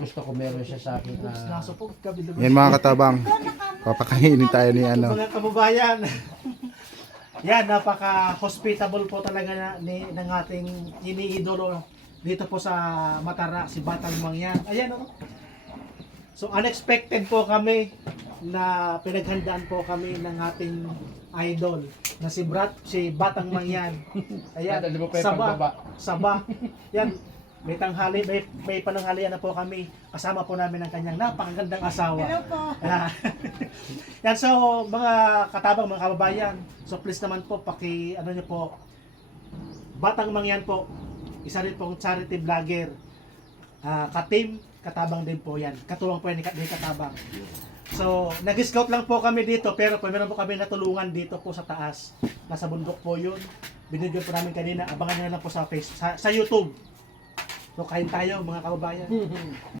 Gusto ko meron siya sa akin na Nasupog ka, bilugan. Yan mga katabang. Papakainin tayo ni ano. Mga kababayan. Yan, napaka-hospitable po talaga ng ating iniidolo dito po sa Matara, si Batang Mangyan. Ayan o. So unexpected po kami na pinaghandaan po kami ng ating idol na si Batang Mangyan. Ayan, Dahil mo pa yung pagbaba. Saba. Yan, may tanghali, may pananghalian na po kami. Kasama po namin ang kanyang napakagandang asawa. Hello po. Yan, so mga katabang, mga kababayan, so please naman po ano niyo po, Batang Mangyan po, isa rin pong charity vlogger. Ka-team, katabang din po yan. Katuwang po yan ni Katabang. So, nag-scout lang po kami dito, pero meron po kami natulungan dito po sa taas. Nasa bundok po yun. Binigyan po namin kanina, abangan nyo na lang po sa YouTube. So, kain tayo mga kababayan.